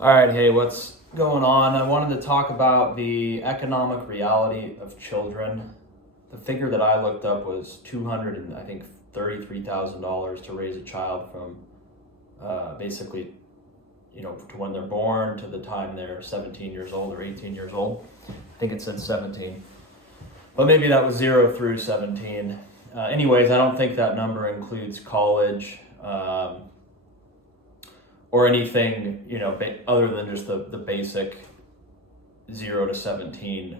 All right, hey, what's going on? I wanted to talk about the economic reality of children. The figure that I looked up was $33,000 to raise a child from basically, to when they're born to the time they're 17 years old or 18 years old. I think it said 17, but maybe that was 0 through 17. Anyways, I don't think that number includes college. Or anything, other than just the basic 0 to 17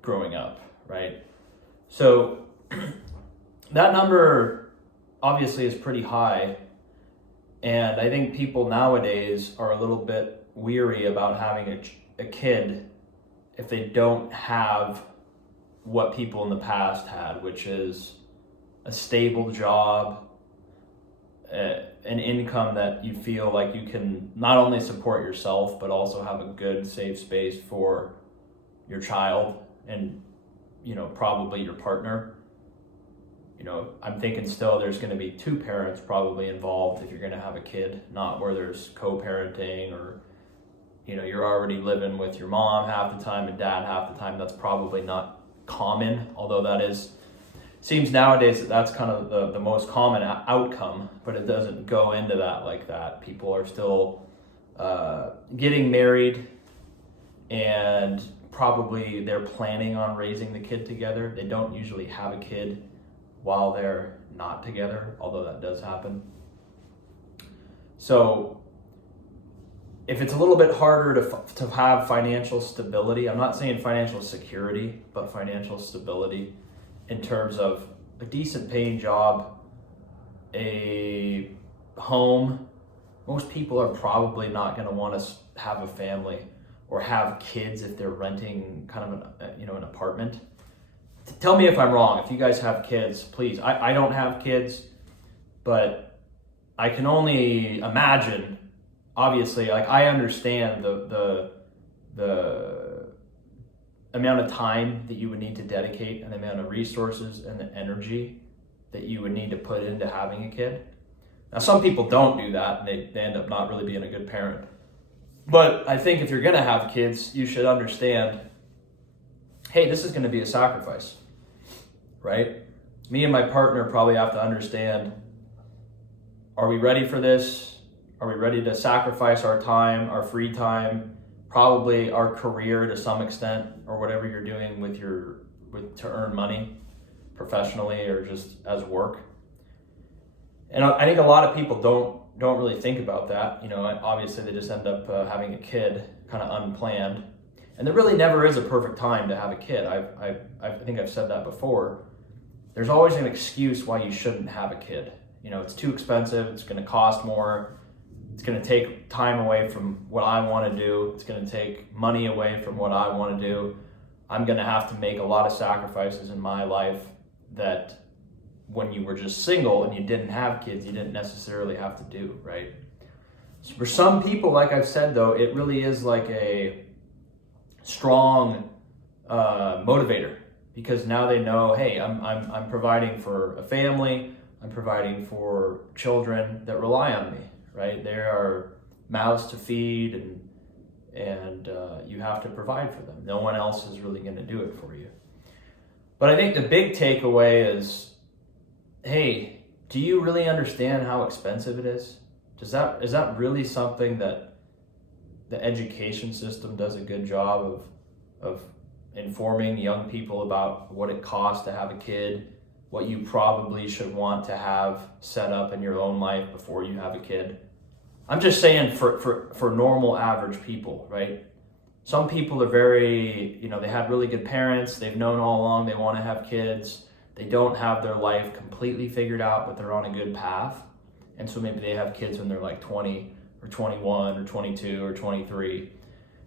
growing up, right? So that number obviously is pretty high. And I think people nowadays are a little bit weary about having a kid if they don't have what people in the past had, which is a stable job, an income that you feel like you can not only support yourself, but also have a good, safe space for your child and, probably your partner. I'm thinking still there's going to be two parents probably involved if you're going to have a kid, not where there's co-parenting or, you're already living with your mom half the time and dad half the time. That's probably not common, although seems nowadays that's kind of the most common outcome, but it doesn't go into that like that. People are still getting married, and probably they're planning on raising the kid together. They don't usually have a kid while they're not together, although that does happen. So if it's a little bit harder to have financial stability, I'm not saying financial security, but financial stability, in terms of a decent paying job, a home, most people are probably not going to want to have a family or have kids if they're renting kind of an apartment. Tell me if I'm wrong. If you guys have kids, please. I don't have kids, but I can only imagine. Obviously, like, I understand the amount of time that you would need to dedicate and the amount of resources and the energy that you would need to put into having a kid. Now, some people don't do that and they end up not really being a good parent. But I think if you're gonna have kids, you should understand, hey, this is gonna be a sacrifice, right? Me and my partner probably have to understand, are we ready for this? Are we ready to sacrifice our time, our free time, probably our career to some extent, or whatever you're doing to earn money professionally or just as work? And I think a lot of people don't really think about that. Obviously they just end up having a kid kind of unplanned, and there really never is a perfect time to have a kid. I think I've said that before. There's always an excuse why you shouldn't have a kid. It's too expensive. It's going to cost more. It's going to take time away from what I want to do. It's going to take money away from what I want to do. I'm going to have to make a lot of sacrifices in my life that when you were just single and you didn't have kids, you didn't necessarily have to do, right? So for some people, like I've said, though, it really is like a strong motivator, because now they know, hey, I'm providing for a family. I'm providing for children that rely on me. Right? There are mouths to feed, and you have to provide for them. No one else is really going to do it for you. But I think the big takeaway is, hey, do you really understand how expensive it is? Is that really something that the education system does a good job of informing young people about what it costs to have a kid, what you probably should want to have set up in your own life before you have a kid? I'm just saying for normal average people, right? Some people are very, they had really good parents. They've known all along they want to have kids. They don't have their life completely figured out, but they're on a good path. And so maybe they have kids when they're like 20 or 21 or 22 or 23.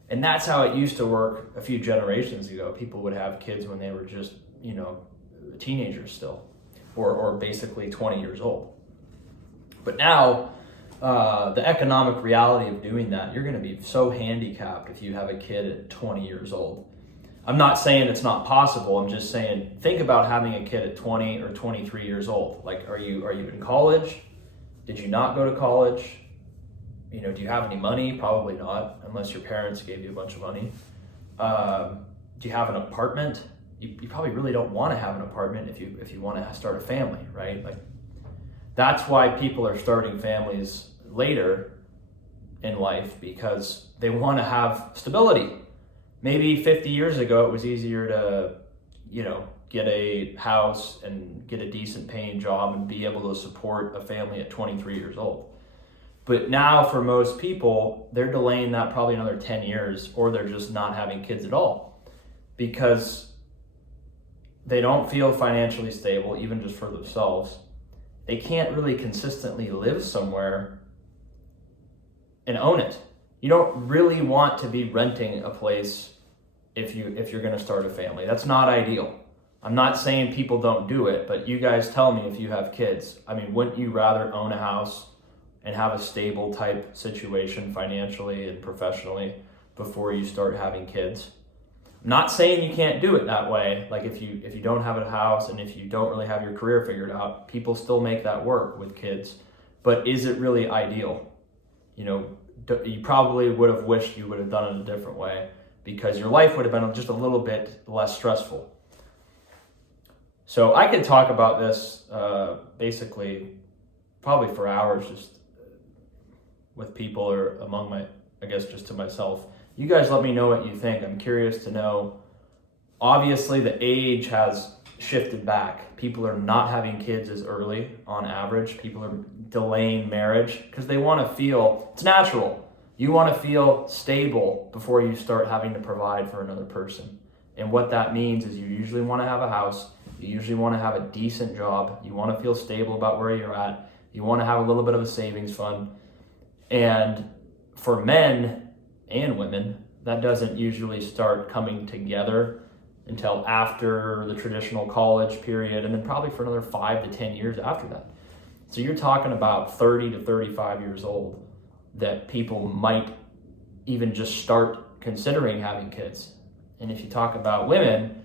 And that's how it used to work a few generations ago. People would have kids when they were just, teenagers still, or basically 20 years old. But now, the economic reality of doing that, you're going to be so handicapped if you have a kid at 20 years old. I'm not saying it's not possible. I'm just saying, think about having a kid at 20 or 23 years old. Like, are you in college? Did you not go to college? You know, do you have any money? Probably not, unless your parents gave you a bunch of money. Do you have an apartment? You probably really don't want to have an apartment if you want to start a family, right? Like, that's why people are starting families later in life, because they want to have stability. Maybe 50 years ago, it was easier to, you know, get a house and get a decent paying job and be able to support a family at 23 years old. But now for most people, they're delaying that probably another 10 years, or they're just not having kids at all because they don't feel financially stable, even just for themselves. They can't really consistently live somewhere and own it. You don't really want to be renting a place if you're going to start a family. That's not ideal. I'm not saying people don't do it, but you guys tell me if you have kids. I mean, wouldn't you rather own a house and have a stable type situation financially and professionally before you start having kids? I'm not saying you can't do it that way. Like if you don't have a house and if you don't really have your career figured out, people still make that work with kids. But is it really ideal? You know, you probably would have wished you would have done it a different way, because your life would have been just a little bit less stressful. So I could talk about this basically probably for hours, just with people or among I guess just to myself. You guys let me know what you think. I'm curious to know. Obviously, the age has shifted back. People are not having kids as early on average. People are delaying marriage because they want to feel, it's natural. You want to feel stable before you start having to provide for another person. And what that means is you usually want to have a house. You usually want to have a decent job. You want to feel stable about where you're at. You want to have a little bit of a savings fund. And for men and women, that doesn't usually start coming together until after the traditional college period, and then probably for another 5 to 10 years after that. So you're talking about 30 to 35 years old that people might even just start considering having kids. And if you talk about women,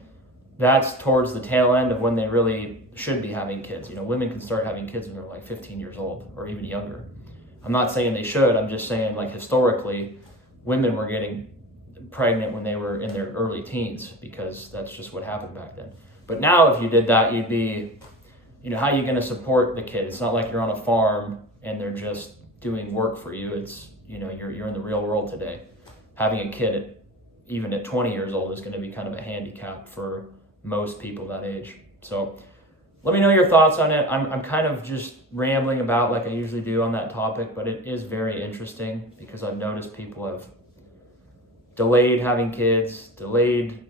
that's towards the tail end of when they really should be having kids. You know, women can start having kids when they're like 15 years old or even younger. I'm not saying they should, I'm just saying, like, historically, women were getting pregnant when they were in their early teens because that's just what happened back then. But now if you did that, you'd be, you know, how are you going to support the kid? It's not like you're on a farm and they're just doing work for you. It's, you know, you're in the real world today. Having a kid even at 20 years old is going to be kind of a handicap for most people that age. So let me know your thoughts on it. I'm kind of just rambling about like I usually do on that topic, but it is very interesting because I've noticed people have delayed having kids, delayed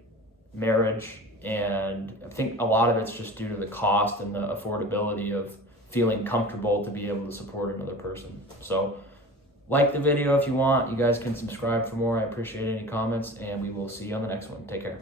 marriage, and I think a lot of it's just due to the cost and the affordability of feeling comfortable to be able to support another person. So like the video if you want. You guys can subscribe for more. I appreciate any comments, and we will see you on the next one. Take care.